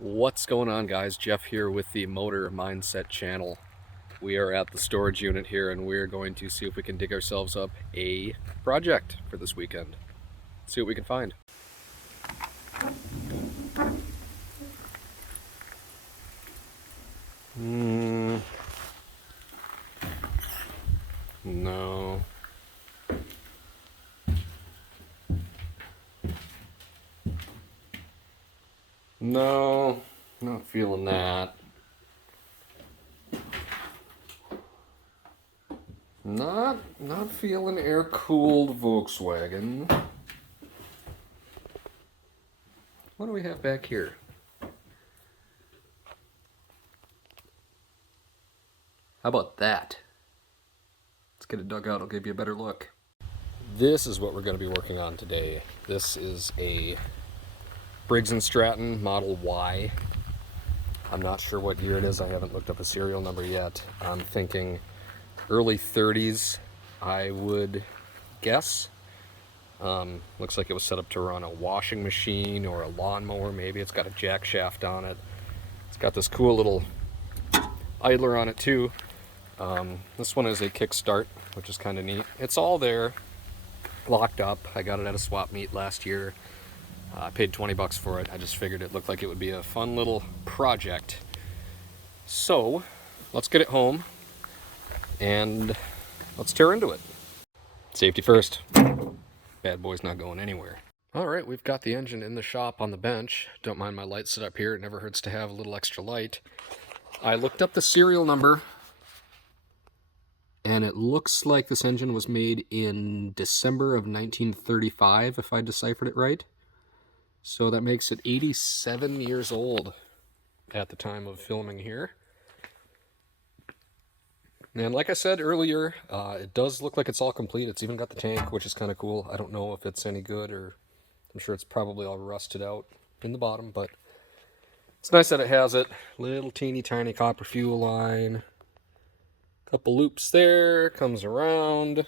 What's going on, guys? Jeff here with the Motor Mindset channel. We are at the storage unit here and we're going to see if we can dig ourselves up a project for this weekend. See what we can find. No. No, not feeling that. Not feeling air-cooled Volkswagen. What do we have back here? How about that? Let's get it dug out, I'll give you a better look. This is what we're going to be working on today. This is a Briggs and Stratton Model Y. I'm not sure what year it is. I haven't looked up a serial number yet. I'm thinking early 30s, I would guess. Looks like it was set up to run a washing machine or a lawnmower maybe. It's got a jack shaft on it. It's got this cool little idler on it too. This one is a kickstart, which is kind of neat. It's all there, locked up. I got it at a swap meet last year. I paid 20 bucks for it. I just figured it looked like it would be a fun little project. So, let's get it home and let's tear into it. Safety first. Bad boy's not going anywhere. Alright, we've got the engine in the shop on the bench. Don't mind my light set up here. It never hurts to have a little extra light. I looked up the serial number and it looks like this engine was made in December of 1935, if I deciphered it right. So that makes it 87 years old at the time of filming here. And like I said earlier, it does look like it's all complete. It's even got the tank, which is kind of cool. I don't know if it's any good, or I'm sure it's probably all rusted out in the bottom, but it's nice that it has it. Little teeny tiny copper fuel line. Couple loops there, comes around.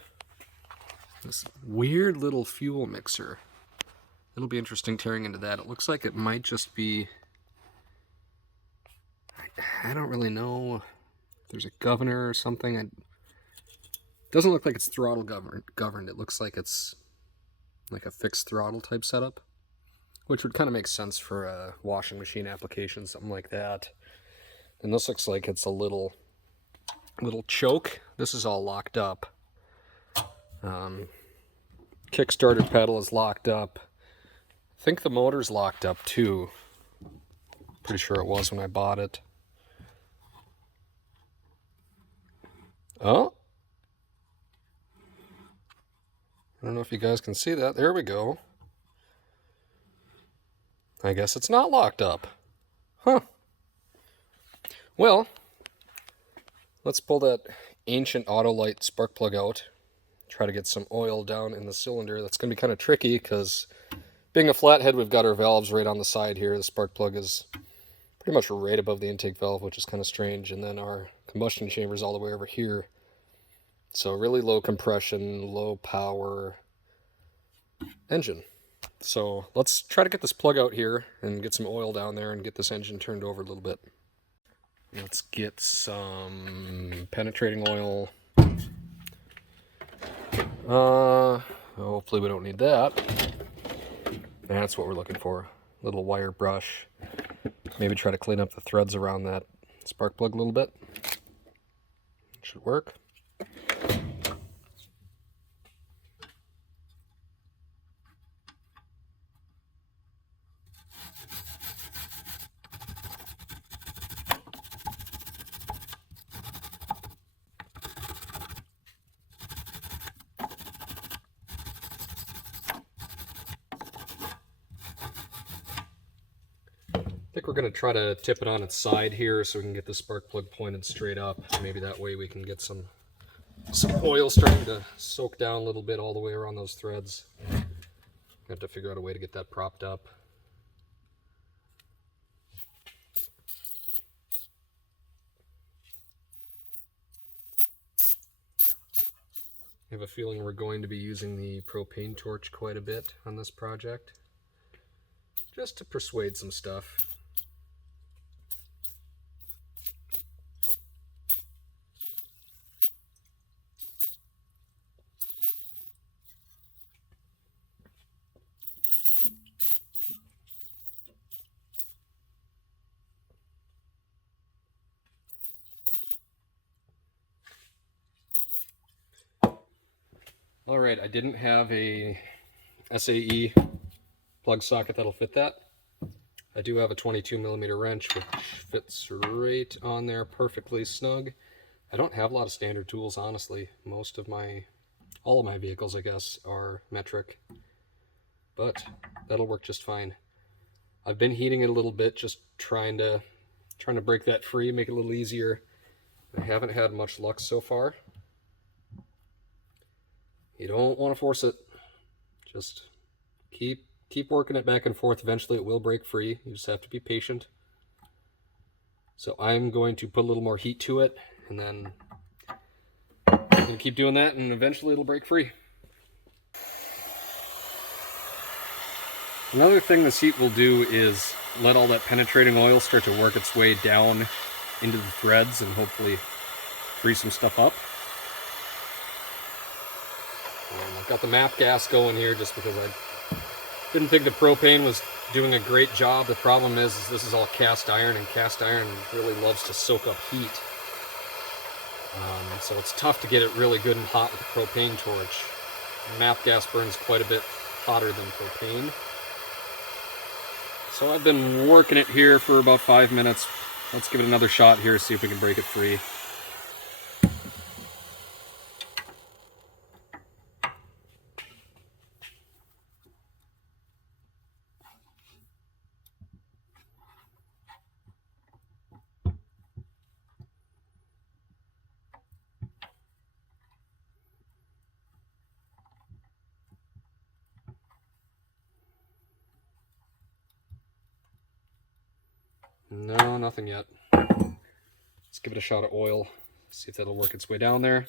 This weird little fuel mixer. It'll be interesting tearing into that. It looks like it might just be... I don't really know if there's a governor or something. It doesn't look like it's throttle governed. It looks like it's like a fixed throttle type setup, which would kind of make sense for a washing machine application, something like that. And this looks like it's a little choke. This is all locked up. Kickstarter pedal is locked up. I think the motor's locked up too. Pretty sure it was when I bought it. Oh. I don't know if you guys can see that. There we go. I guess it's not locked up. Huh. Well, let's pull that ancient Autolite spark plug out. Try to get some oil down in the cylinder. That's going to be kind of tricky because being a flathead, we've got our valves right on the side here. The spark plug is pretty much right above the intake valve, which is kind of strange. And then our combustion chamber is all the way over here. So really low compression, low power engine. So let's try to get this plug out here and get some oil down there and get this engine turned over a little bit. Let's get some penetrating oil. Hopefully we don't need that. That's what we're looking for. Little wire brush. Maybe try to clean up the threads around that spark plug a little bit. Should work. I think we're going to try to tip it on its side here so we can get the spark plug pointed straight up. Maybe that way we can get some oil starting to soak down a little bit all the way around those threads. Have to figure out a way to get that propped up. I have a feeling we're going to be using the propane torch quite a bit on this project, just to persuade some stuff. All right, I didn't have a SAE plug socket that'll fit that. I do have a 22mm wrench, which fits right on there perfectly snug. I don't have a lot of standard tools, honestly. All of my vehicles, I guess, are metric, but that'll work just fine. I've been heating it a little bit, just trying to break that free, make it a little easier. I haven't had much luck so far. You don't want to force it. Just keep working it back and forth. Eventually it will break free. You just have to be patient. So I'm going to put a little more heat to it, and then I'm going to keep doing that, and eventually it'll break free. Another thing this heat will do is let all that penetrating oil start to work its way down into the threads and hopefully free some stuff up. I've got the MAP gas going here just because I didn't think the propane was doing a great job. The problem is this is all cast iron, and cast iron really loves to soak up heat. So it's tough to get it really good and hot with the propane torch. MAP gas burns quite a bit hotter than propane. So I've been working it here for about 5 minutes. Let's give it another shot here, see if we can break it free. No, nothing yet. Let's give it a shot of oil, see if that'll work its way down there.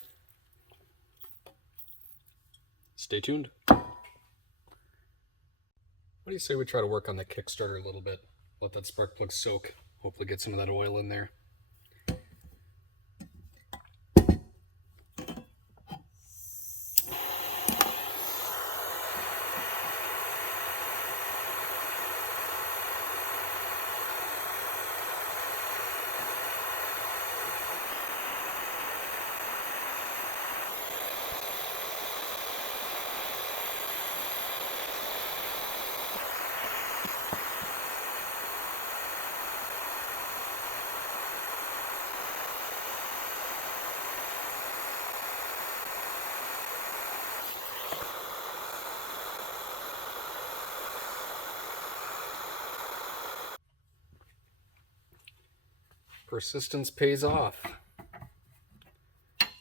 Stay tuned. What do you say we try to work on the kickstarter a little bit? Let that spark plug soak. Hopefully get some of that oil in there. Persistence pays off.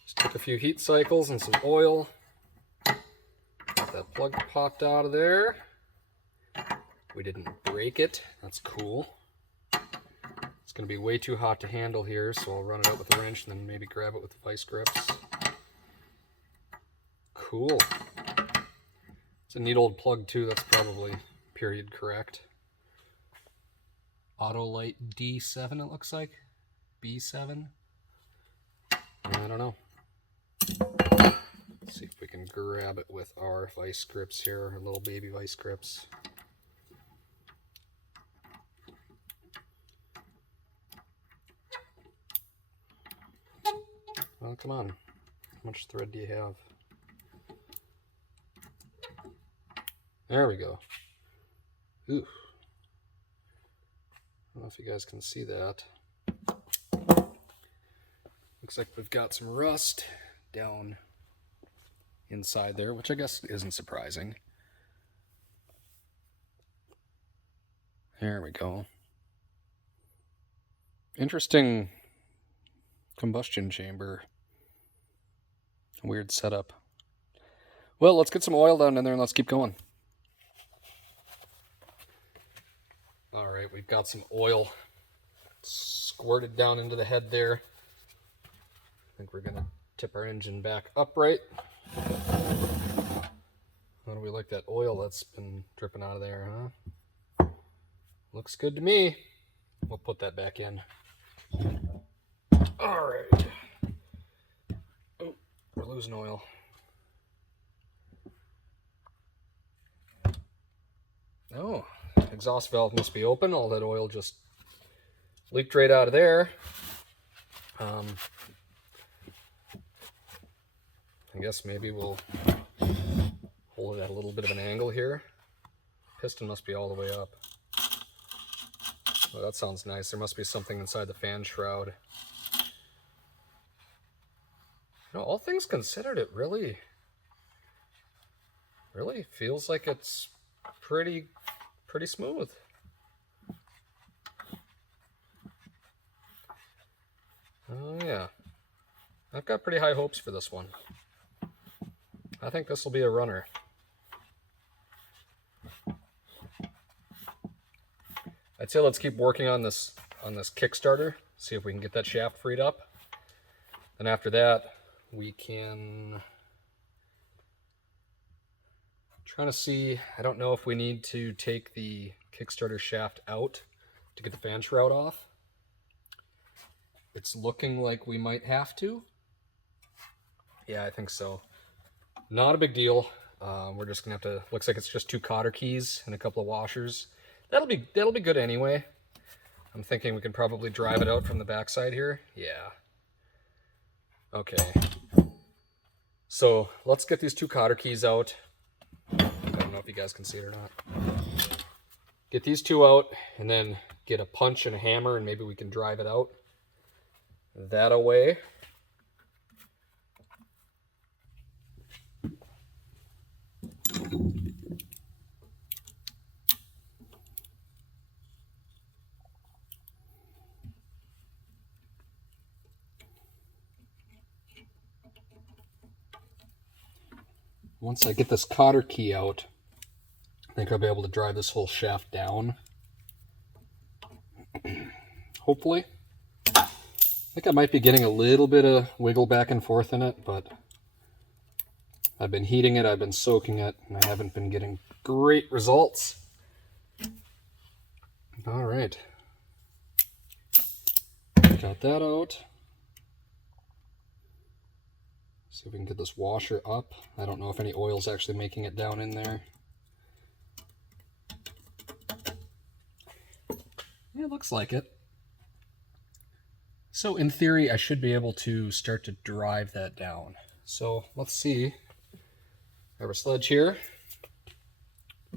Just took a few heat cycles and some oil. Got that plug popped out of there. We didn't break it. That's cool. It's going to be way too hot to handle here, so I'll run it out with a wrench and then maybe grab it with the vice grips. Cool. It's a neat old plug too. That's probably period correct. Autolite D7 it looks like. B7? I don't know. Let's see if we can grab it with our vice grips here, our little baby vice grips. Well, come on. How much thread do you have? There we go. Ooh. I don't know if you guys can see that. Looks like we've got some rust down inside there, which I guess isn't surprising. There we go. Interesting combustion chamber. Weird setup. Well, let's get some oil down in there and let's keep going. All right, we've got some oil squirted down into the head there. I think we're gonna tip our engine back upright. How do we like that oil that's been dripping out of there, huh? Looks good to me. We'll put that back in. All right. Oh, we're losing oil. Oh, exhaust valve must be open. All that oil just leaked right out of there. I guess maybe we'll Hold it at a little bit of an angle here. Piston must be all the way up. Oh, that sounds nice. There must be something inside the fan shroud. You know, all things considered, it really feels like it's pretty smooth. Oh yeah, I've got pretty high hopes for this one. I think this will be a runner. I'd say let's keep working on this kickstarter, see if we can get that shaft freed up. And after that, we can trying to see, I don't know if we need to take the kickstarter shaft out to get the fan shroud off. It's looking like we might have to. Yeah, I think so. Not a big deal. We're just gonna have to, looks like it's just 2 cotter keys and a couple of washers. That'll be good anyway. I'm thinking we can probably drive it out from the backside here. Yeah. Okay. So let's get these 2 cotter keys out. I don't know if you guys can see it or not. Get these 2 out and then get a punch and a hammer and maybe we can drive it out that away. Once I get this cotter key out, I think I'll be able to drive this whole shaft down. Hopefully. I think I might be getting a little bit of wiggle back and forth in it, but I've been heating it, I've been soaking it, and I haven't been getting great results. All right. Got that out. See if we can get this washer up. I don't know if any oil's actually making it down in there. Yeah, it looks like it. So in theory, I should be able to start to drive that down. So let's see. I have a sledge here.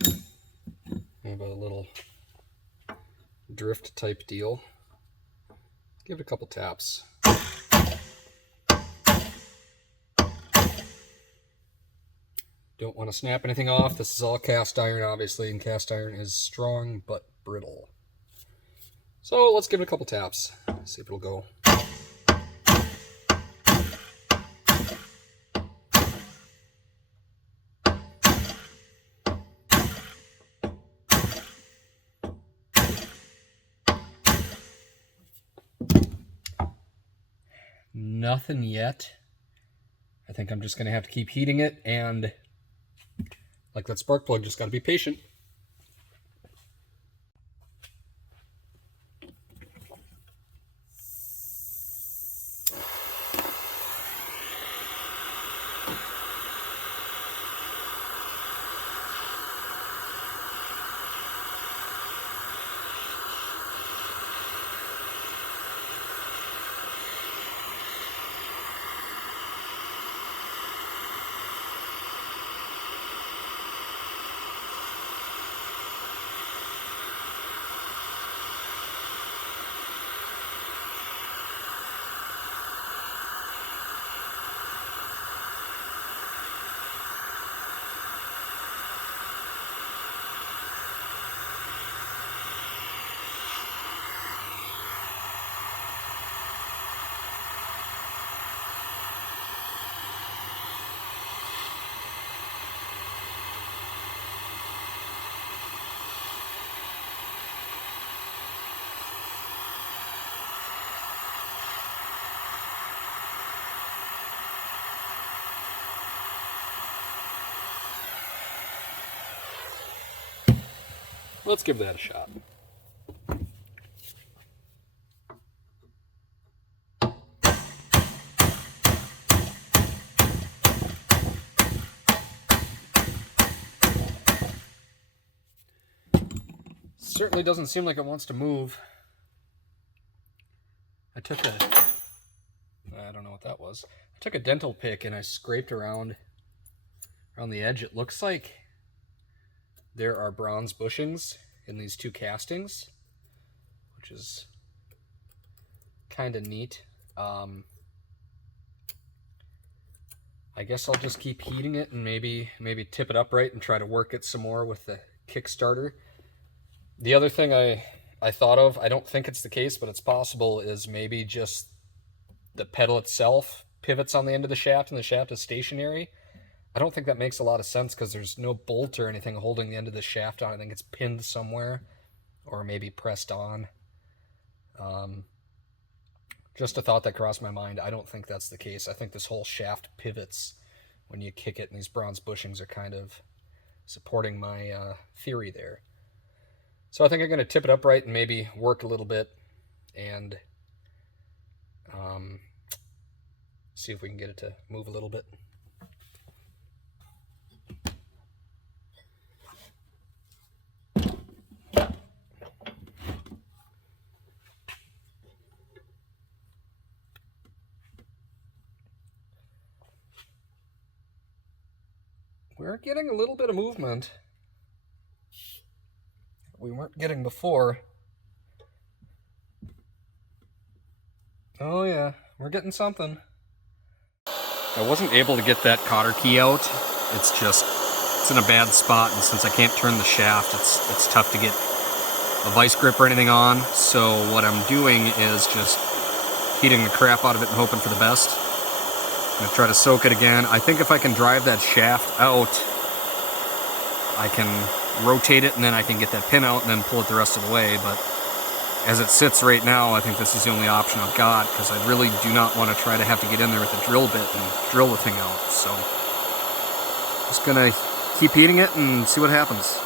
I have a little drift type deal. Give it a couple taps. Don't want to snap anything off. This is all cast iron, obviously, and cast iron is strong but brittle. So let's give it a couple taps, see if it'll go. Nothing yet. I think I'm just going to have to keep heating it, and like that spark plug, just got to be patient. Let's give that a shot. Certainly doesn't seem like it wants to move. I don't know what that was. I took a dental pick and I scraped around Around the edge, it looks like there are bronze bushings in these two castings, which is kind of neat. I guess I'll just keep heating it and maybe tip it upright and try to work it some more with the kickstarter. The other thing I thought of, I don't think it's the case, but it's possible, is maybe just the pedal itself pivots on the end of the shaft and the shaft is stationary. I don't think that makes a lot of sense because there's no bolt or anything holding the end of the shaft on. I think it's pinned somewhere or maybe pressed on. Just a thought that crossed my mind. I don't think that's the case. I think this whole shaft pivots when you kick it, and these bronze bushings are kind of supporting my theory there. So I think I'm going to tip it upright and maybe work a little bit and see if we can get it to move a little bit. We're getting a little bit of movement we weren't getting before. Oh yeah, we're getting something. I wasn't able to get that cotter key out. It's in a bad spot, and since I can't turn the shaft, it's tough to get a vice grip or anything on. So what I'm doing is just heating the crap out of it and hoping for the best. I'm gonna try to soak it again. I think if I can drive that shaft out, I can rotate it and then I can get that pin out and then pull it the rest of the way. But as it sits right now, I think this is the only option I've got, because I really do not want to try to have to get in there with a drill bit and drill the thing out. So just gonna keep heating it and see what happens.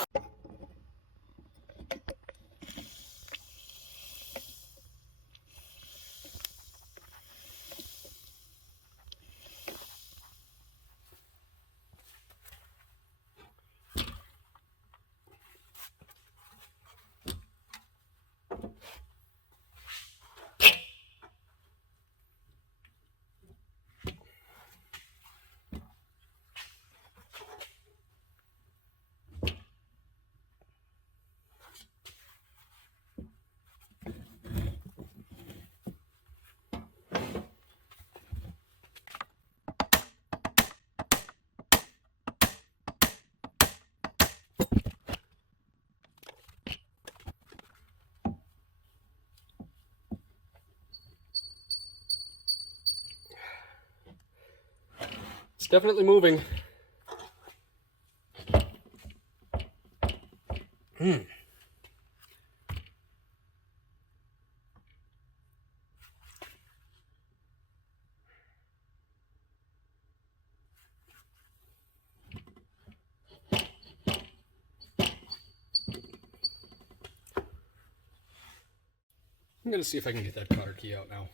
It's definitely moving. I'm gonna see if I can get that cotter key out now.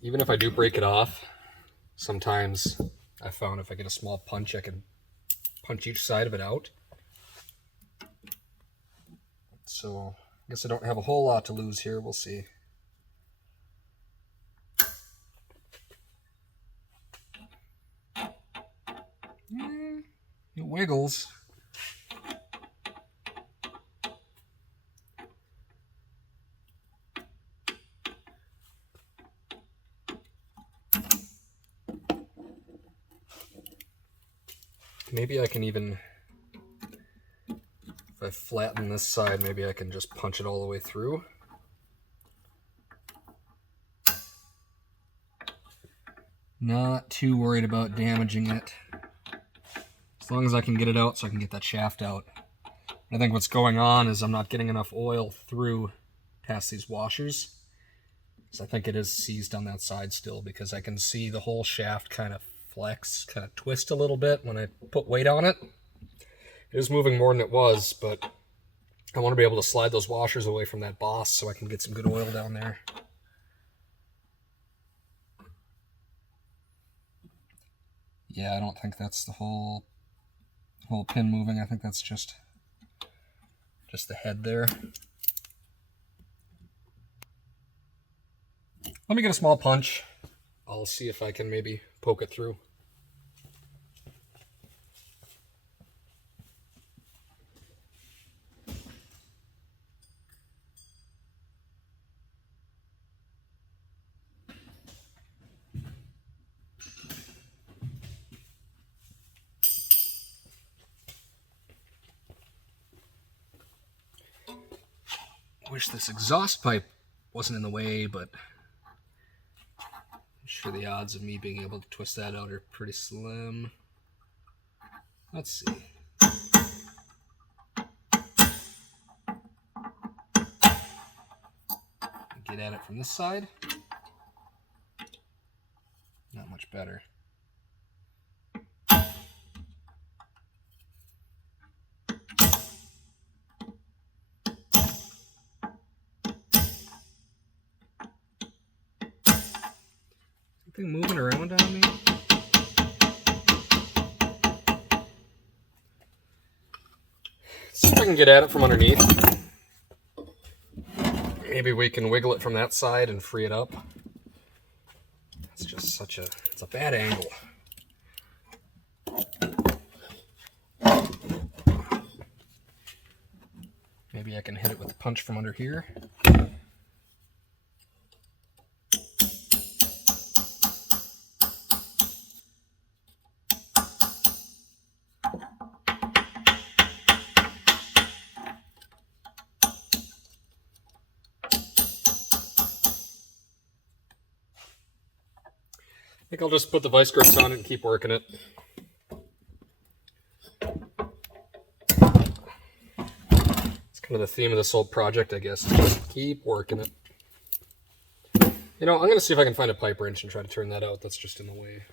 Even if I do break it off, sometimes I found if I get a small punch, I can punch each side of it out. So I guess I don't have a whole lot to lose here. We'll see. It wiggles. Maybe I can even, if I flatten this side, maybe I can just punch it all the way through. Not too worried about damaging it. As long as I can get it out so I can get that shaft out. I think what's going on is I'm not getting enough oil through past these washers. So I think it is seized on that side still, because I can see the whole shaft kind of flex, kind of twist a little bit when I put weight on it. It is moving more than it was, but I want to be able to slide those washers away from that boss so I can get some good oil down there. Yeah, I don't think that's the whole pin moving. I think that's just the head there. Let me get a small punch. I'll see if I can maybe poke it through. I wish this exhaust pipe wasn't in the way, but I'm sure the odds of me being able to twist that out are pretty slim. Let's see. Get at it from this side. Not much better. Something moving around on me? See if I can get at it from underneath. Maybe we can wiggle it from that side and free it up. It's just it's a bad angle. Maybe I can hit it with a punch from under here. I think I'll just put the vice grips on it and keep working it. It's kind of the theme of this whole project, I guess. Just keep working it. You know, I'm going to see if I can find a pipe wrench and try to turn that out. That's just in the way.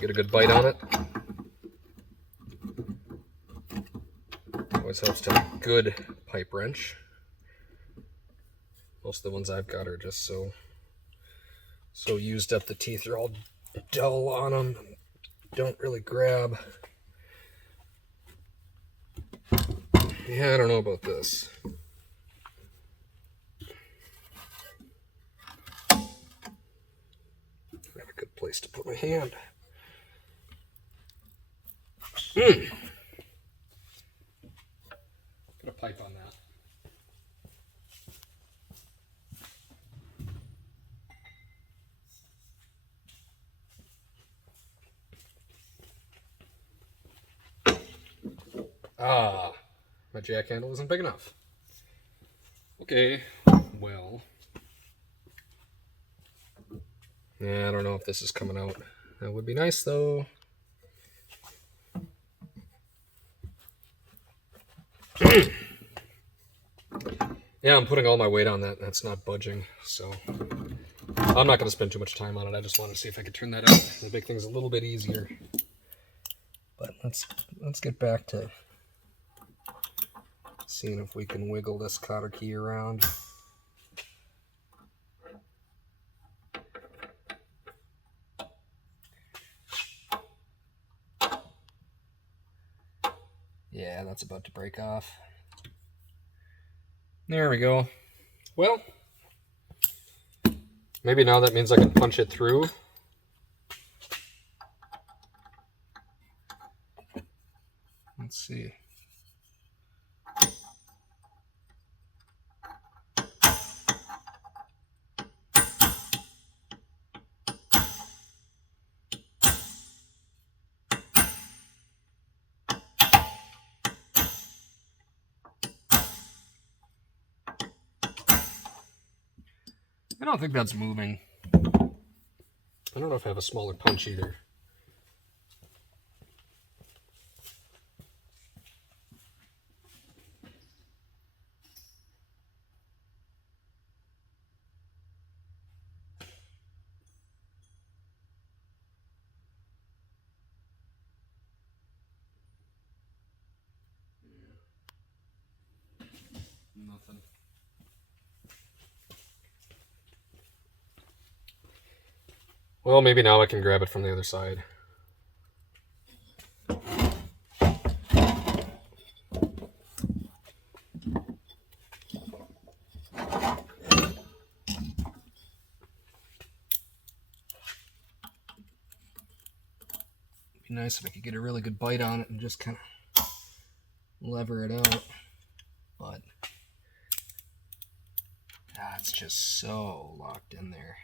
Get a good bite on it. Always helps to have a good pipe wrench. Most of the ones I've got are just so used up. The teeth are all dull on them. Don't really grab. Yeah, I don't know about this. I have a good place to put my hand. Put a pipe on that. Ah, my jack handle isn't big enough. Okay, well. Yeah, I don't know if this is coming out. That would be nice though. Yeah, I'm putting all my weight on that. That's not budging, so I'm not going to spend too much time on it. I just want to see if I can turn that out and make things a little bit easier. But let's get back to seeing if we can wiggle this cotter key around. Yeah, that's about to break off. There we go. Well, maybe now that means I can punch it through. Let's see. I don't think that's moving. I don't know if I have a smaller punch either. Nothing. Well, maybe now I can grab it from the other side. nice if I could get a really good bite on it and just kind of lever it out. But it's just so locked in there.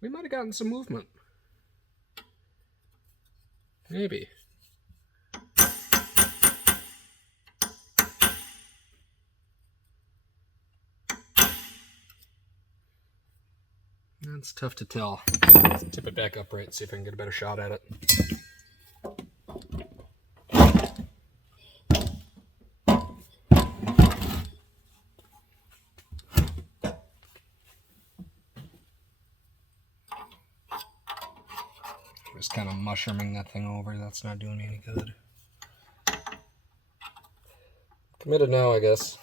We might have gotten some movement. Maybe. That's tough to tell. Let's tip it back upright and see if I can get a better shot at it. Just kind of mushrooming that thing over. That's not doing me any good. Committed now, I guess.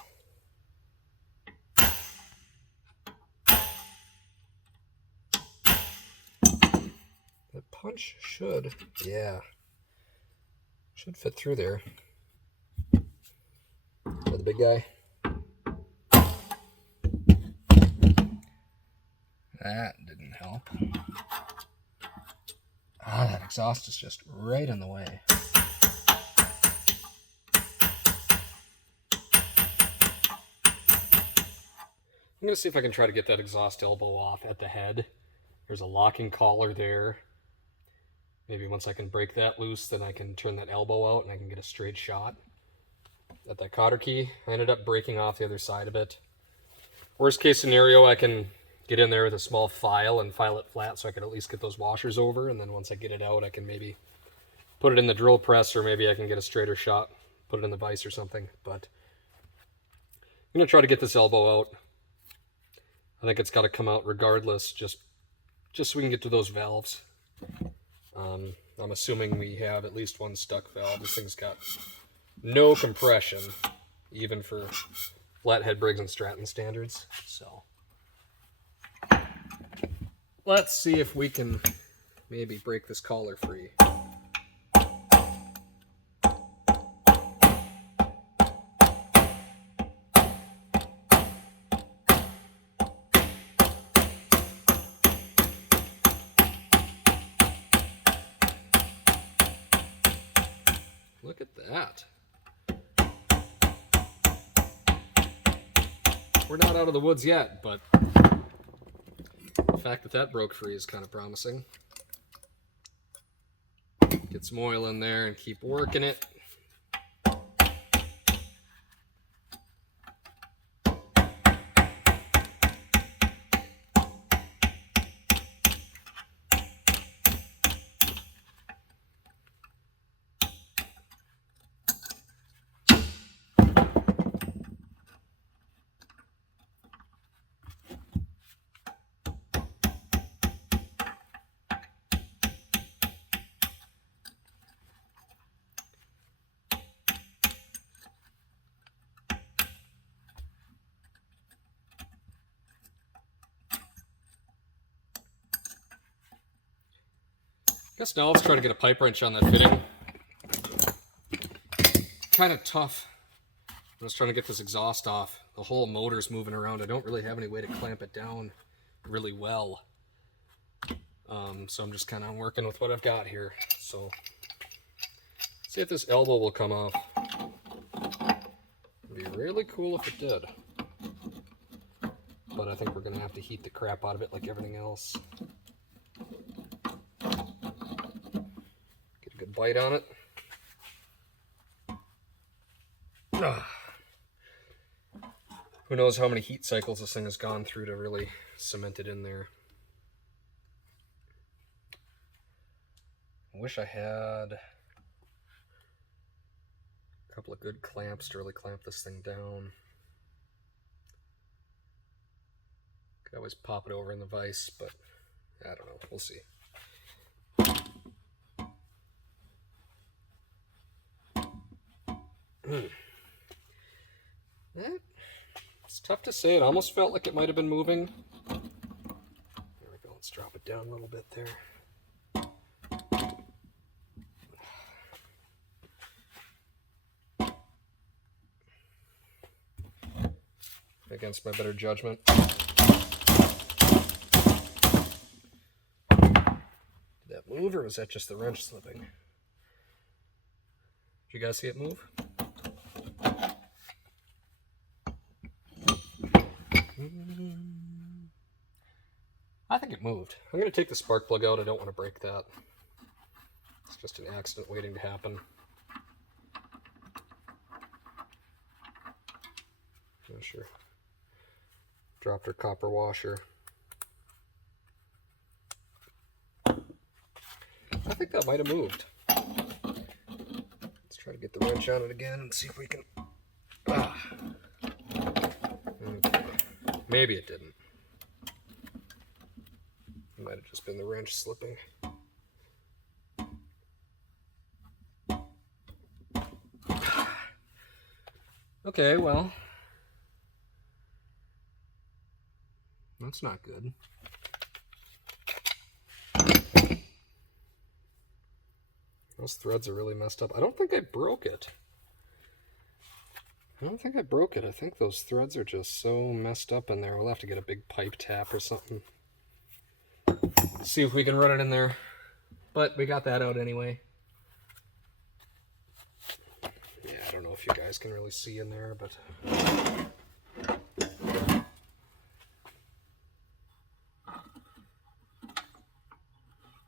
The punch should, should fit through there. For the big guy. That didn't help. That exhaust is just right in the way. I'm going to see if I can try to get that exhaust elbow off at the head. There's a locking collar there. Maybe once I can break that loose, then I can turn that elbow out and I can get a straight shot at that cotter key. I ended up breaking off the other side a bit. Worst case scenario, I can get in there with a small file and file it flat so I could at least get those washers over, and then once I get it out, I can maybe put it in the drill press, or maybe I can get a straighter shot, put it in the vise or something. But I'm going to try to get this elbow out. I think it's got to come out regardless, just so we can get to those valves. I'm assuming we have at least one stuck valve. This thing's got no compression, even for flathead Briggs and Stratton standards. So let's see if we can maybe break this collar free. Look at that. We're not out of the woods yet, but the fact that that broke free is kind of promising. Get some oil in there and keep working it. Guess now let's try to get a pipe wrench on that fitting. Kind of tough. I'm just trying to get this exhaust off. The whole motor's moving around. I don't really have any way to clamp it down really well. So I'm just kind of working with what I've got here. So see if this elbow will come off. It'd be really cool if it did. But I think we're going to have to heat the crap out of it like everything else. Good bite on it. Who knows how many heat cycles this thing has gone through to really cement it in there. I wish I had a couple of good clamps to really clamp this thing down. Could always pop it over in the vise, but I don't know. We'll see. It's tough to say. It almost felt like it might have been moving. There we go. Let's drop it down a little bit there. Against my better judgment. Did that move, or was that just the wrench slipping? Did you guys see it move? I think it moved. I'm going to take the spark plug out. I don't want to break that. It's just an accident waiting to happen. Not sure. Dropped her copper washer. I think that might have moved. Let's try to get the wrench on it again and see if we can... Okay. Maybe it didn't. It might have just been the wrench slipping. Okay, well... That's not good. Those threads are really messed up. I don't think I broke it. I think those threads are just so messed up in there. We'll have to get a big pipe tap or something. See if we can run it in there. But we got that out anyway. Yeah, I don't know if you guys can really see in there, but...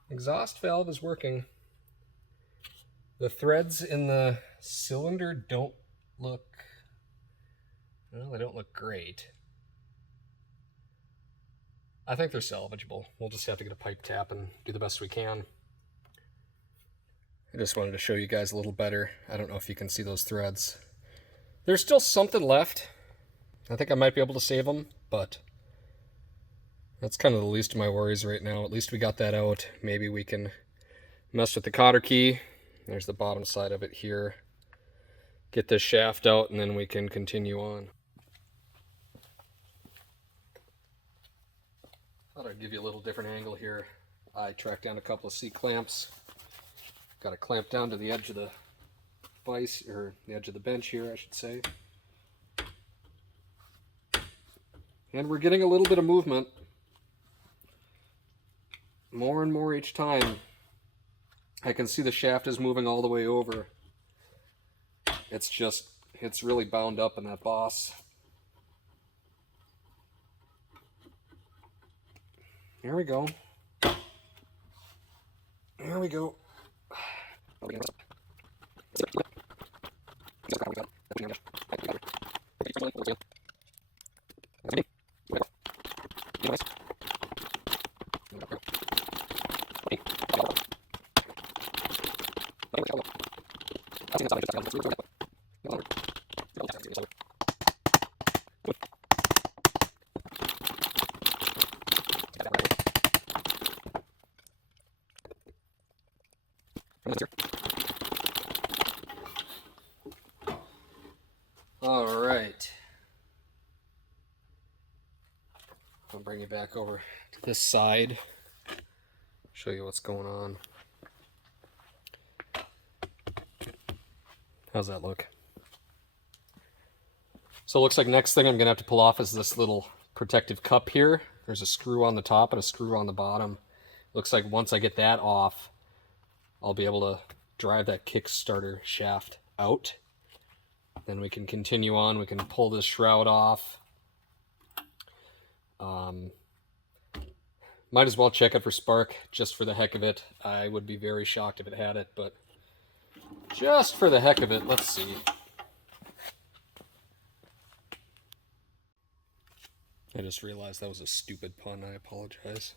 Exhaust valve is working. The threads in the cylinder don't look... Well, they don't look great. I think they're salvageable. We'll just have to get a pipe tap and do the best we can. I just wanted to show you guys a little better. I don't know if you can see those threads. There's still something left. I think I might be able to save them, but that's kind of the least of my worries right now. At least we got that out. Maybe we can mess with the cotter key. There's the bottom side of it here. Get this shaft out, and then we can continue on. Thought I'd give you a little different angle here. I tracked down a couple of C-clamps. Got it clamped down to the edge of the vise, or the edge of the bench here, I should say. And we're getting a little bit of movement. More and more each time. I can see the shaft is moving all the way over. It's really bound up in that boss. There we go. There we go. All right. I'll bring you back over to this side, show you what's going on. How's that look? So it looks like next thing I'm going to have to pull off is this little protective cup here. There's a screw on the top and a screw on the bottom. Looks like once I get that off, I'll be able to drive that kickstarter shaft out. Then we can continue on. We can pull this shroud off. Might as well check it for spark just for the heck of it. I would be very shocked if it had it, but just for the heck of it, let's see. I just realized that was a stupid pun. I apologize.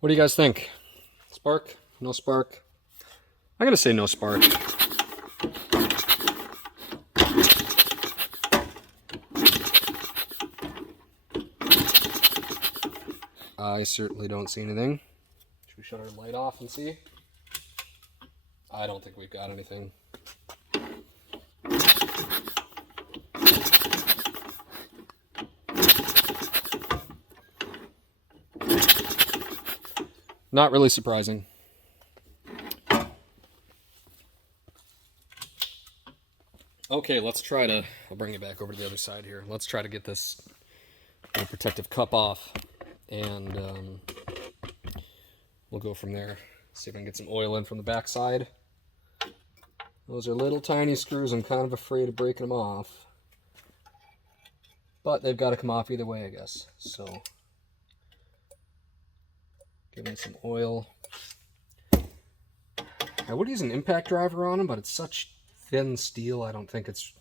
What do you guys think? Spark? No spark? I'm going to say no spark. I certainly don't see anything. Should we shut our light off and see? I don't think we've got anything. Not really surprising. Okay, let's try to, I'll bring it back over to the other side here. Let's try to get this protective cup off, and we'll go from there. See if I can get some oil in from the back side. Those are little tiny screws. I'm kind of afraid of breaking them off. But they've got to come off either way, I guess. So, give them some oil. I would use an impact driver on them, but it's such thin steel, I don't think it's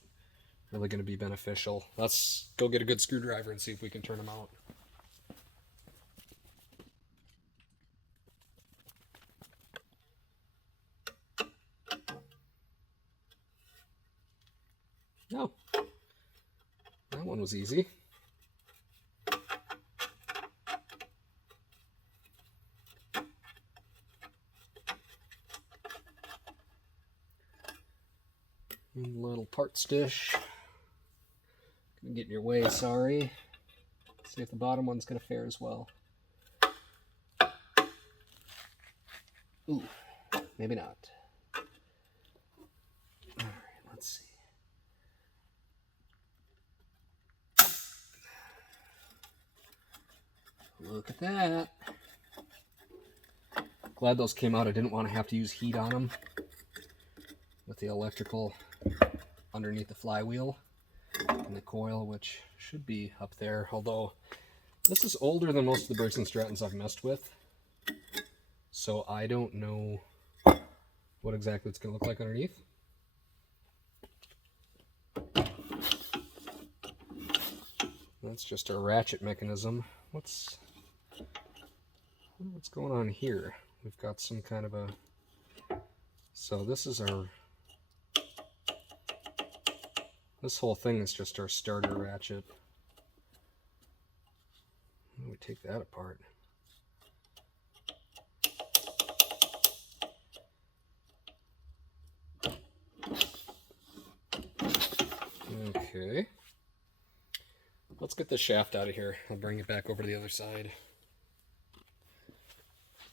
really going to be beneficial. Let's go get a good screwdriver and see if we can turn them out. No. That one was easy. Little parts dish. Gonna get in your way, sorry. See if the bottom one's gonna fare as well. Ooh, maybe not. Alright, let's see. Look at that. Glad those came out. I didn't want to have to use heat on them with the electrical underneath the flywheel and the coil, which should be up there. Although this is older than most of the Briggs and Strattons I've messed with, so I don't know what exactly it's going to look like underneath. That's just a ratchet mechanism. What's going on here? We've got some kind of a... So this is our... This whole thing is just our starter ratchet. How do we take that apart? Okay. Let's get this shaft out of here. I'll bring it back over to the other side.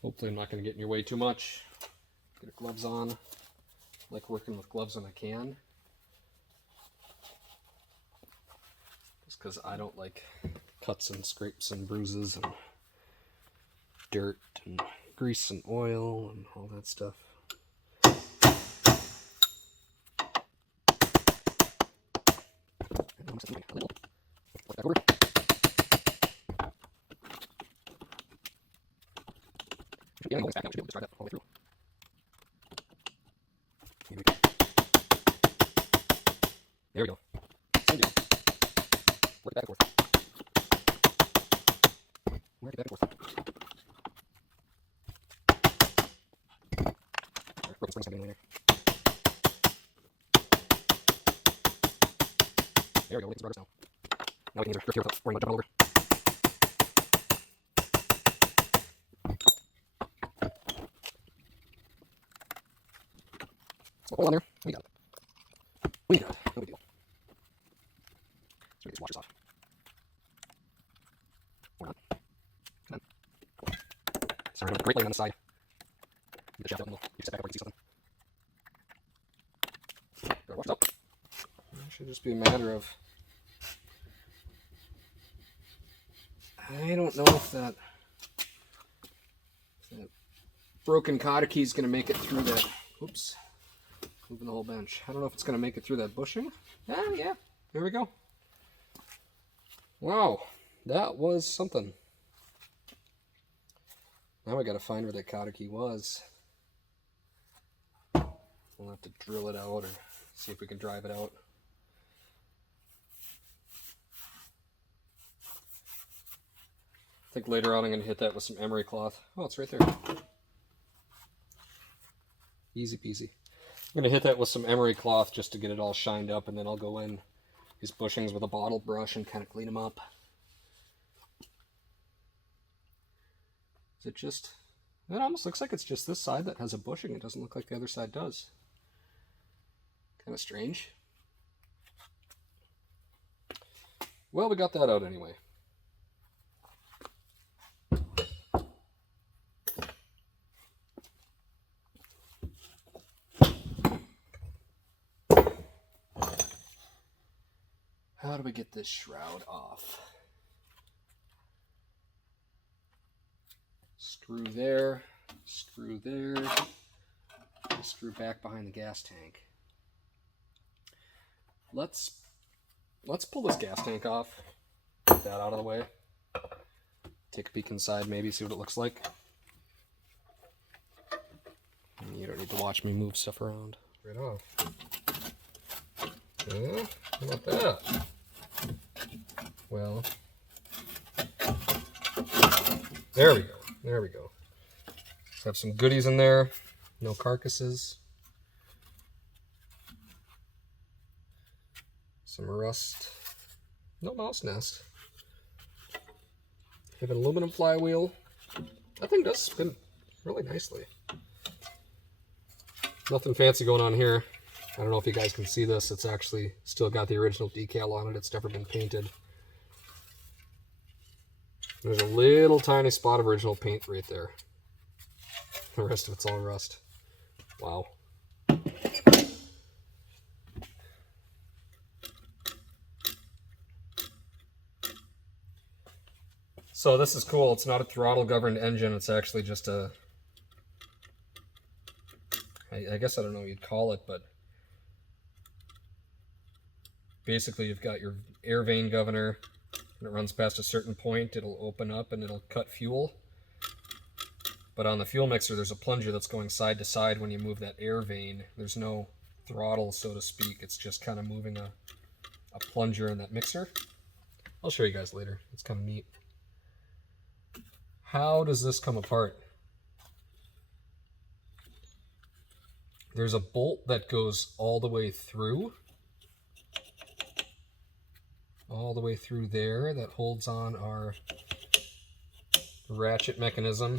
Hopefully I'm not going to get in your way too much. Get gloves on. I like working with gloves when I can. Just because I don't like cuts and scrapes and bruises and dirt and grease and oil and all that stuff. Yeah, I'm back now. Should be able to try that all the way through. There we go. Same deal. Work it back and forth. Work it back and forth. Alright, broken springs coming in there. There we go, we'll get some progress now. Now we can either drift here without worrying about jumping over. Oil on there. We got it. We got it. No big deal. So we get these washers off. Or not. Come on. Sorry, I'm great laying on the side. Get the shaft out and we'll get back up and see something. There, wash it up. It should just be a matter of... I don't know if that broken cotter key is going to make it through that... Oops. Moving the whole bench. I don't know if it's going to make it through that bushing. Yeah. There we go. Wow. That was something. Now we got to find where that cotter key was. We'll have to drill it out or see if we can drive it out. I think later on I'm going to hit that with some emery cloth. Oh, it's right there. Easy peasy. I'm going to hit that with some emery cloth just to get it all shined up, and then I'll go in these bushings with a bottle brush and kind of clean them up. Is it just... It almost looks like it's just this side that has a bushing. It doesn't look like the other side does. Kind of strange. Well, we got that out anyway. How do we get this shroud off? Screw there, screw there, screw back behind the gas tank. Let's pull this gas tank off, get that out of the way, take a peek inside maybe, see what it looks like. You don't need to watch me move stuff around. Right off. Yeah, how about that? Well, there we go. There we go. Let's have some goodies in there. No carcasses. Some rust. No mouse nest. We have an aluminum flywheel. That thing does spin really nicely. Nothing fancy going on here. I don't know if you guys can see this. It's actually still got the original decal on it. It's never been painted. There's a little tiny spot of original paint right there. The rest of it's all rust. Wow. So this is cool. It's not a throttle governed engine. It's actually just a, I guess I don't know what you'd call it, but basically you've got your air vane governor. When it runs past a certain point, it'll open up and it'll cut fuel. But on the fuel mixer, there's a plunger that's going side to side when you move that air vane. There's no throttle, so to speak. It's just kind of moving a plunger in that mixer. I'll show you guys later. It's kind of neat. How does this come apart? There's a bolt that goes all the way through. All the way through there that holds on our ratchet mechanism.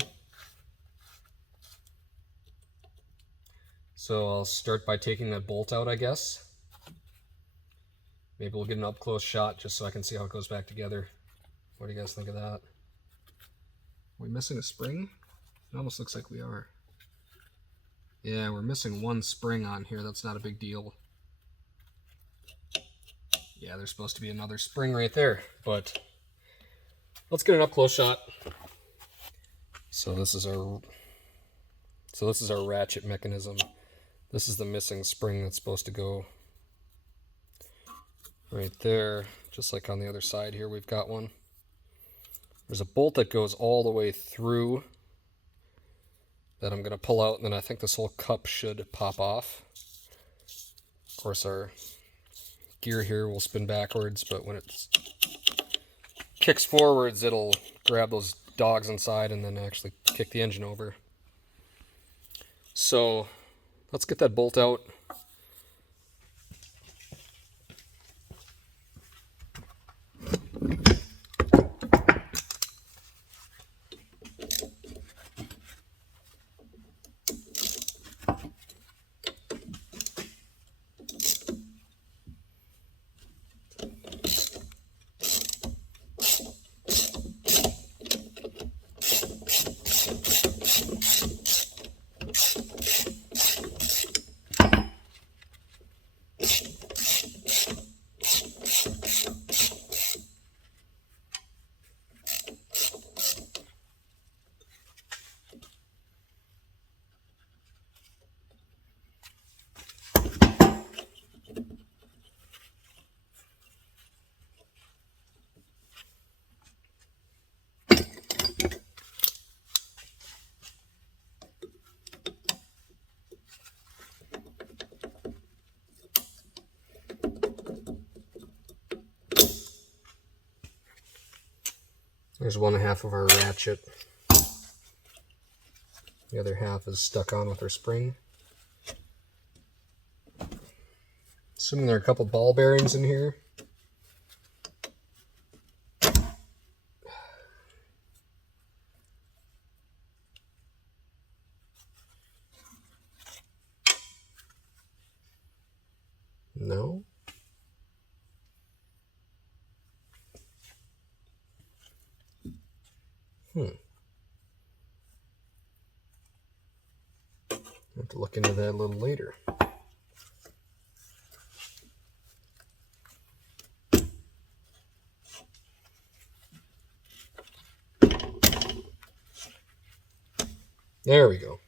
So I'll start by taking that bolt out, I guess. Maybe we'll get an up-close shot just so I can see how it goes back together. What do you guys think of that? Are we missing a spring? It almost looks like we are. Yeah, we're missing one spring on here. That's not a big deal. Yeah, there's supposed to be another spring right there, but let's get an up-close shot. So this is our ratchet mechanism. This is the missing spring that's supposed to go right there, just like on the other side here. We've got one. There's a bolt that goes all the way through that I'm going to pull out, and then I think this whole cup should pop off. Of course, our gear here will spin backwards, but when it kicks forwards, it'll grab those dogs inside and then actually kick the engine over. So let's get that bolt out. There's one half of our ratchet. The other half is stuck on with our spring. Assuming there are a couple ball bearings in here. No. I'll have to look into that a little later. There we go.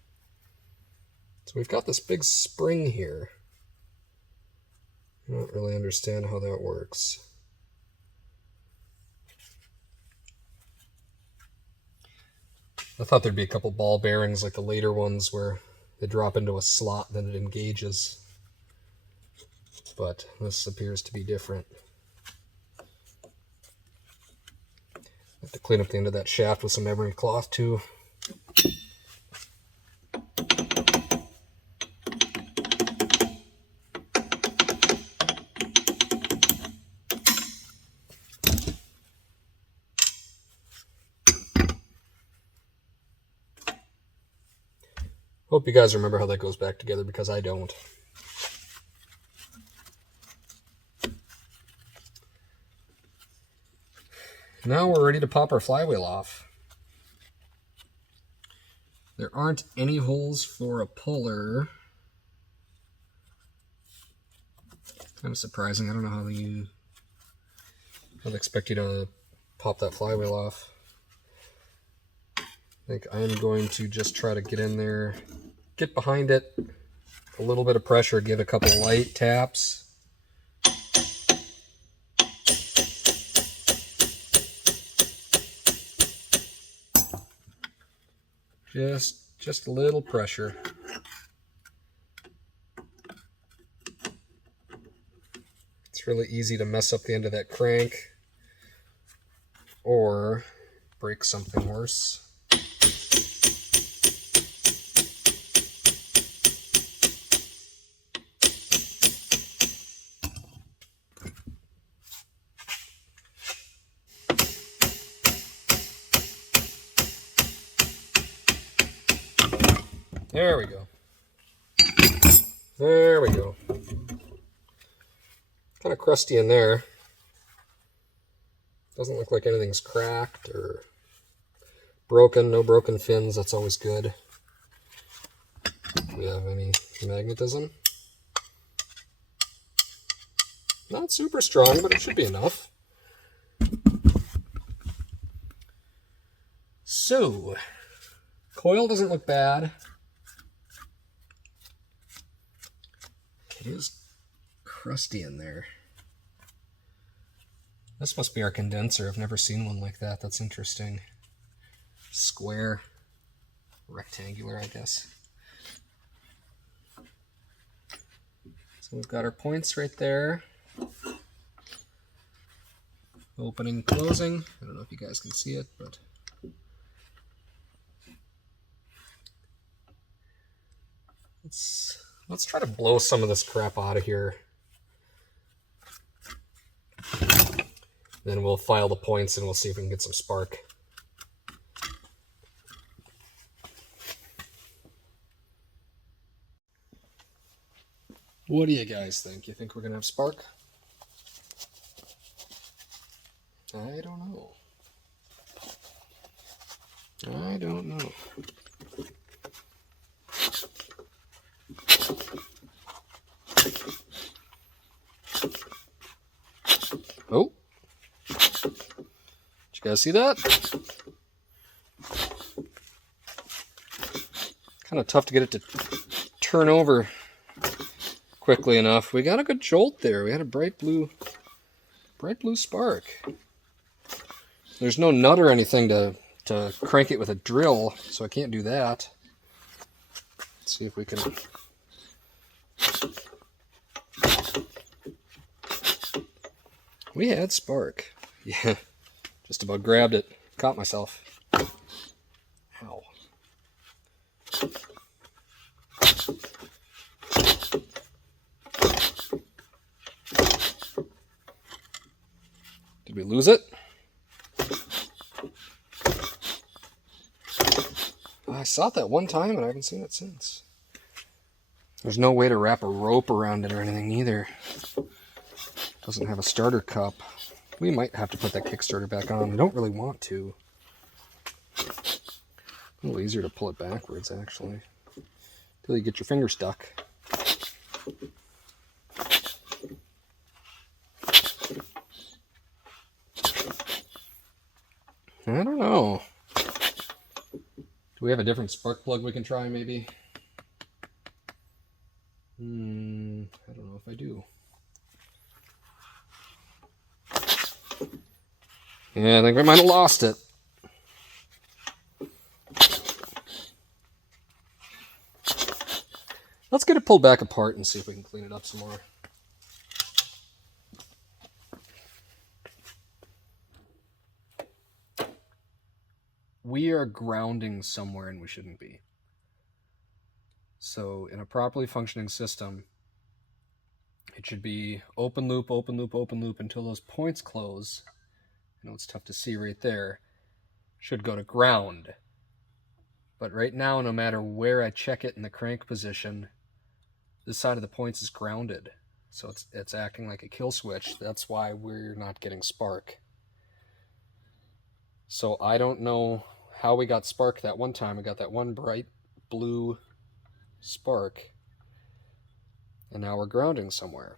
So we've got this big spring here. I don't really understand how that works. I thought there'd be a couple ball bearings like the later ones where they drop into a slot, then it engages. But this appears to be different. I have to clean up the end of that shaft with some emery cloth too. Hope you guys remember how that goes back together, because I don't. Now we're ready to pop our flywheel off. There aren't any holes for a puller. Kind of surprising. I don't know how I'd expect you to pop that flywheel off. I think I'm going to just try to get in there, get behind it, a little bit of pressure, give a couple light taps. Just a little pressure. It's really easy to mess up the end of that crank or break something worse. There we go. There we go. Kind of crusty in there. Doesn't look like anything's cracked or broken. No broken fins. That's always good. Do we have any magnetism? Not super strong, but it should be enough. So, coil doesn't look bad. It is crusty in there. This must be our condenser. I've never seen one like that. That's interesting. Square, rectangular, I guess. So we've got our points right there. Opening, closing. I don't know if you guys can see it, but let's try to blow some of this crap out of here. Then we'll file the points and we'll see if we can get some spark. What do you guys think? You think we're going to have spark? I don't know. I don't know. Oh. Did you guys see that? Kind of tough to get it to turn over quickly enough. We got a good jolt there. We had a bright blue spark. There's no nut or anything to crank it with a drill, so I can't do that. Let's see if we can. We had spark. Yeah, just about grabbed it. Caught myself. Ow. Did we lose it? I saw it that one time and I haven't seen it since. There's no way to wrap a rope around it or anything either. Doesn't have a starter cup. We might have to put that kickstarter back on. I don't really want to. A little easier to pull it backwards, actually. Until you get your finger stuck. I don't know. Do we have a different spark plug we can try, maybe? I don't know if I do. Yeah, I think we might have lost it. Let's get it pulled back apart and see if we can clean it up some more. We are grounding somewhere and we shouldn't be. So in a properly functioning system, it should be open loop, open loop, open loop until those points close. I know it's tough to see right there. Should go to ground. But right now, no matter where I check it in the crank position, this side of the points is grounded. So it's acting like a kill switch. That's why we're not getting spark. So I don't know how we got spark that one time. We got that one bright blue spark. And now we're grounding somewhere.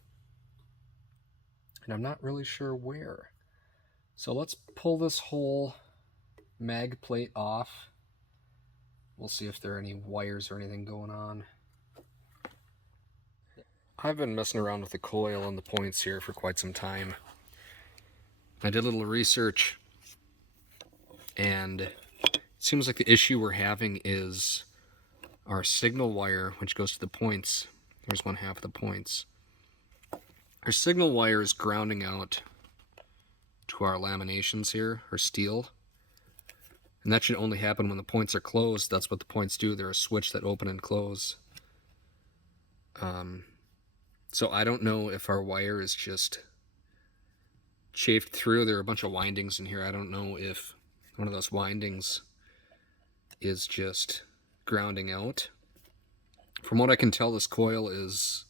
And I'm not really sure where. So let's pull this whole mag plate off. We'll see if there are any wires or anything going on. I've been messing around with the coil and the points here for quite some time. I did a little research, and it seems like the issue we're having is our signal wire, which goes to the points. Here's one half of the points. Our signal wire is grounding out to our laminations here, or steel. And that should only happen when the points are closed. That's what the points do. They're a switch that open and close. So I don't know if our wire is just chafed through. There are a bunch of windings in here. I don't know if one of those windings is just grounding out. From what I can tell, this coil is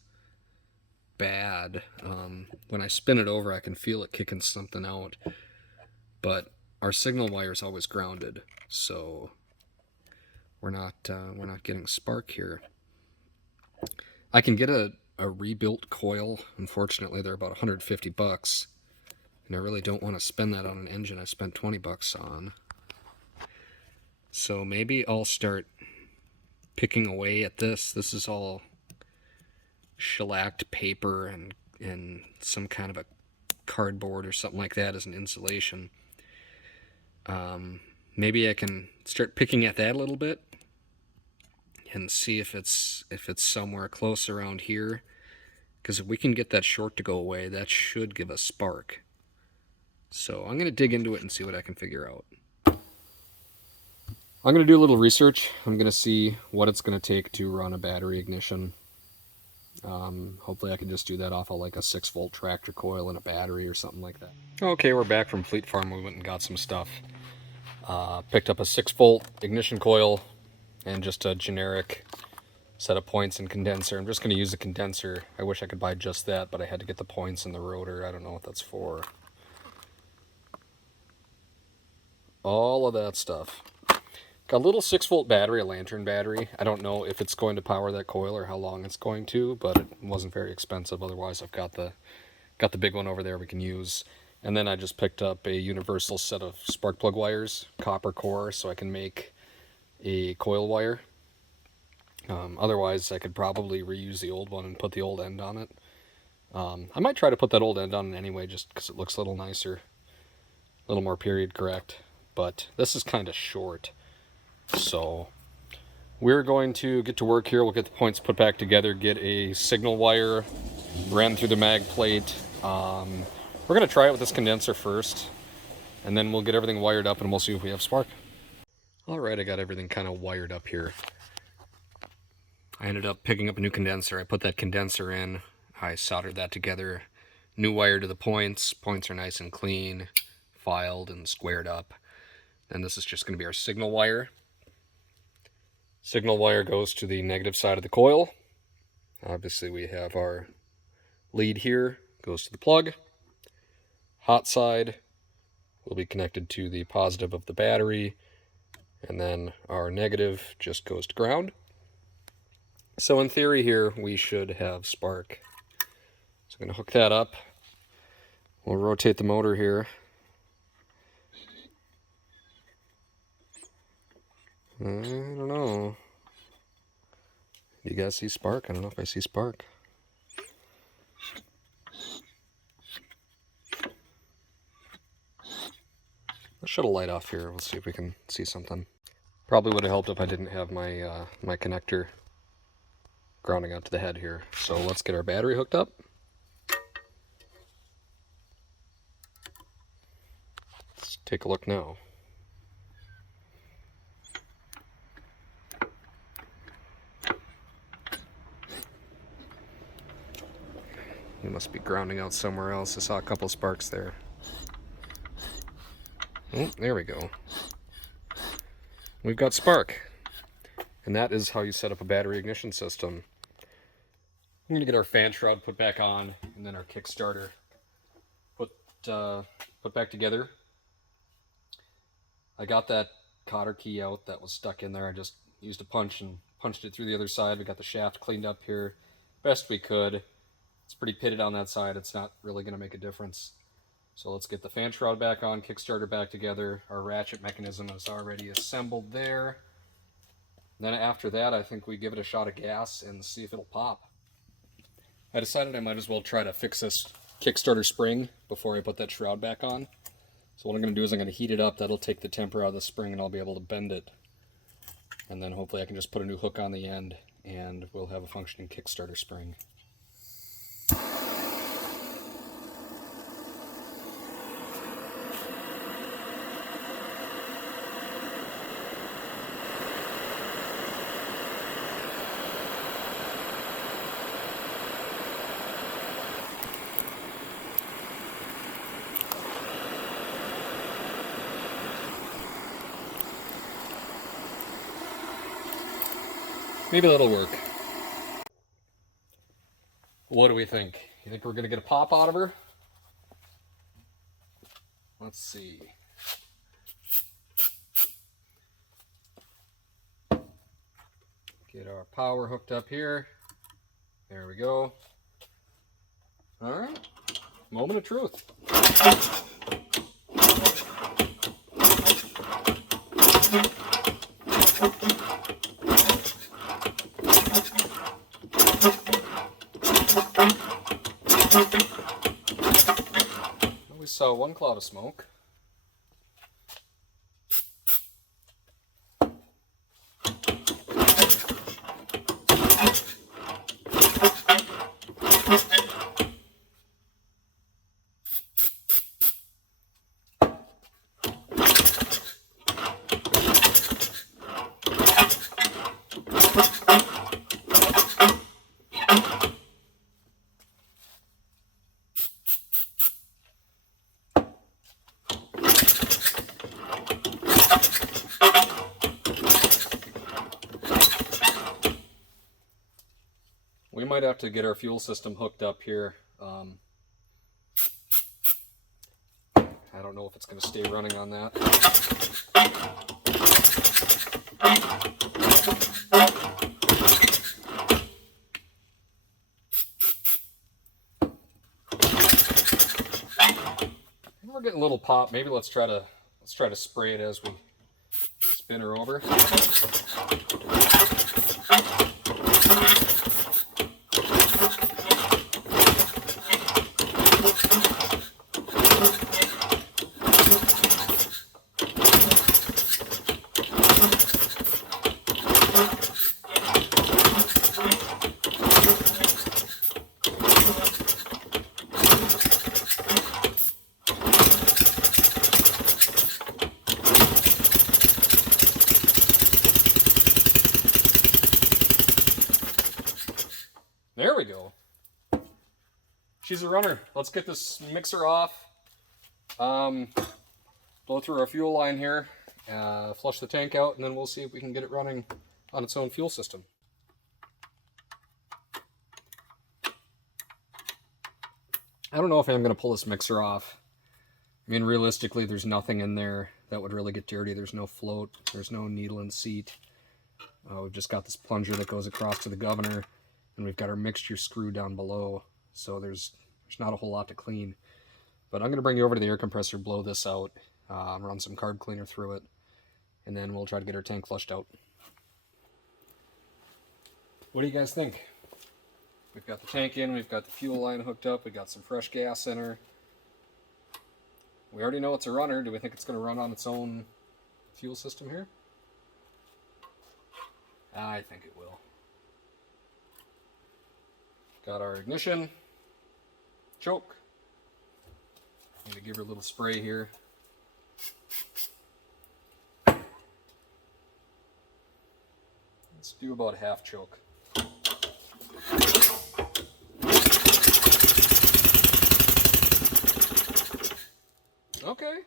bad. When I spin it over, I can feel it kicking something out. But our signal wire is always grounded, so we're not getting spark here. I can get a rebuilt coil. Unfortunately, they're about $150, and I really don't want to spend that on an engine I spent $20 on. So maybe I'll start picking away at this. This is all shellacked paper and some kind of a cardboard or something like that as an insulation. Maybe I can start picking at that a little bit and see if it's somewhere close around here. Because if we can get that short to go away, that should give us spark. So I'm going to dig into it and see what I can figure out. I'm going to do a little research. I'm going to see what it's going to take to run a battery ignition. Hopefully I can just do that off of like a 6-volt tractor coil and a battery or something like that. Okay, we're back from Fleet Farm. We went and got some stuff. Picked up a 6-volt ignition coil and just a generic set of points and condenser. I'm just going to use the condenser. I wish I could buy just that, but I had to get the points and the rotor. I don't know what that's for. All of that stuff. Got a little 6-volt battery, a lantern battery. I don't know if it's going to power that coil or how long it's going to, but it wasn't very expensive. Otherwise, I've got the big one over there we can use. And then I just picked up a universal set of spark plug wires, copper core, so I can make a coil wire. Otherwise, I could probably reuse the old one and put the old end on it. I might try to put that old end on it anyway, just because it looks a little nicer, a little more period correct. But this is kind of short. So we're going to get to work here. We'll get the points put back together, get a signal wire ran through the mag plate. We're going to try it with this condenser first, and then we'll get everything wired up and we'll see if we have spark. Alright, I got everything kind of wired up here. I ended up picking up a new condenser. I put that condenser in. I soldered that together. New wire to the points. Points are nice and clean, filed and squared up. And this is just going to be our signal wire. Signal wire goes to the negative side of the coil. Obviously we have our lead here, goes to the plug. Hot side will be connected to the positive of the battery, and then our negative just goes to ground. So in theory here we should have spark. So I'm going to hook that up. We'll rotate the motor here. I don't know. You guys see spark? I don't know if I see spark. Let's shut a light off here. We'll see if we can see something. Probably would have helped if I didn't have my my connector grounding out to the head here. So let's get our battery hooked up. Let's take a look now. You must be grounding out somewhere else. I saw a couple sparks there. Oh, there we go. We've got spark. And that is how you set up a battery ignition system. I'm going to get our fan shroud put back on, and then our kickstarter put back together. I got that cotter key out that was stuck in there. I just used a punch and punched it through the other side. We got the shaft cleaned up here best we could. It's pretty pitted on that side. It's not really going to make a difference. So let's get the fan shroud back on, kickstarter back together. Our ratchet mechanism is already assembled there. Then after that, I think we give it a shot of gas and see if it'll pop. I decided I might as well try to fix this kickstarter spring before I put that shroud back on. So what I'm going to do is I'm going to heat it up. That'll take the temper out of the spring and I'll be able to bend it. And then hopefully I can just put a new hook on the end and we'll have a functioning kickstarter spring. Maybe that'll work. What do we think? You think we're going to get a pop out of her? Let's see. Get our power hooked up here. There we go. All right. Moment of truth. We saw one cloud of smoke. We might have to get our fuel system hooked up here. I don't know if it's going to stay running on that. We're getting a little pop. Maybe let's try to spray it as we spin her over. There we go. She's a runner. Let's get this mixer off. Blow through our fuel line here, flush the tank out, and then we'll see if we can get it running on its own fuel system. I don't know if I'm going to pull this mixer off. I mean, realistically, there's nothing in there that would really get dirty. There's no float. There's no needle and seat. We've just got this plunger that goes across to the governor, and we've got our mixture screw down below. So there's not a whole lot to clean. But I'm going to bring you over to the air compressor, blow this out, run some carb cleaner through it, and then we'll try to get our tank flushed out. What do you guys think? We've got the tank in, we've got the fuel line hooked up, we've got some fresh gas in her. We already know it's a runner. Do we think it's going to run on its own fuel system here? I think it will. Got our ignition, choke. Need to give her a little spray here. Let's do about half choke. Okay.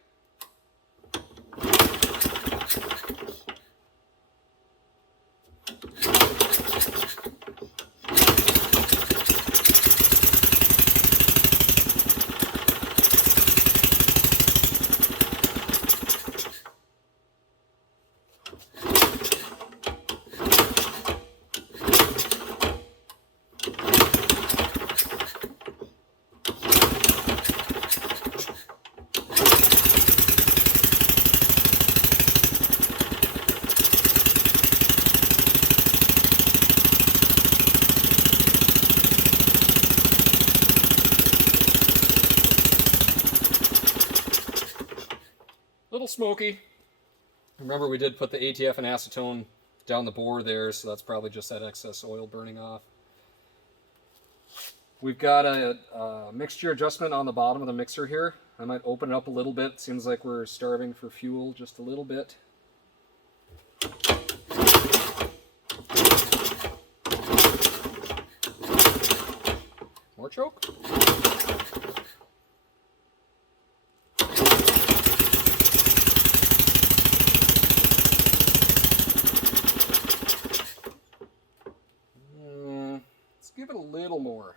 Little smoky. Remember, we did put the ATF and acetone down the bore there, so that's probably just that excess oil burning off. We've got a mixture adjustment on the bottom of the mixer here. I might open it up a little bit. Seems like we're starving for fuel just a little bit. More choke. Let's give it a little more.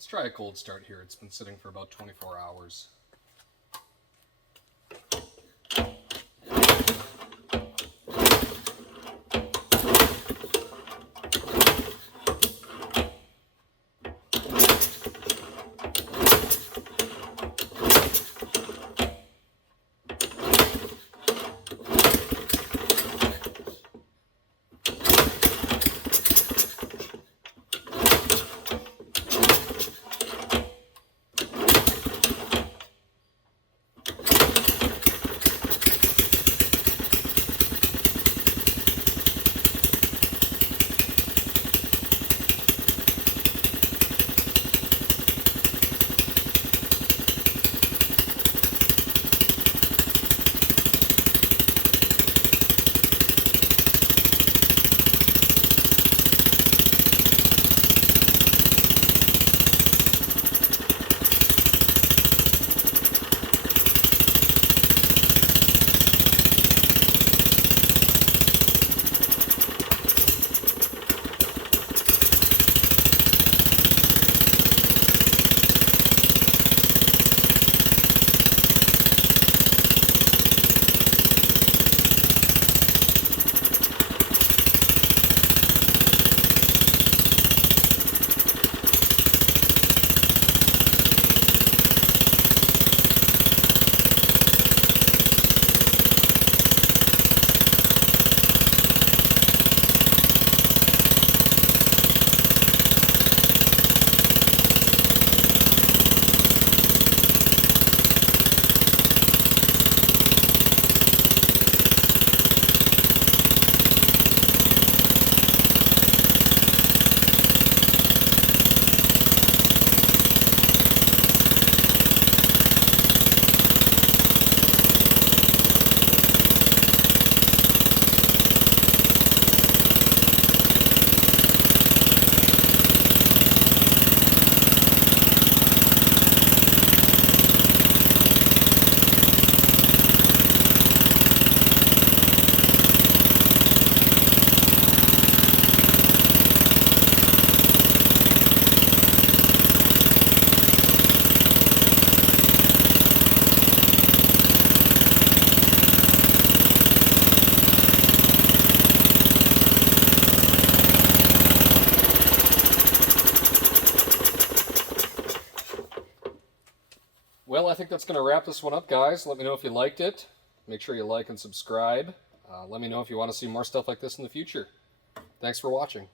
Let's try a cold start here. It's been sitting for about 24 hours. Well, I think that's going to wrap this one up, guys. Let me know if you liked it. Make sure you like and subscribe. Let me know if you want to see more stuff like this in the future. Thanks for watching.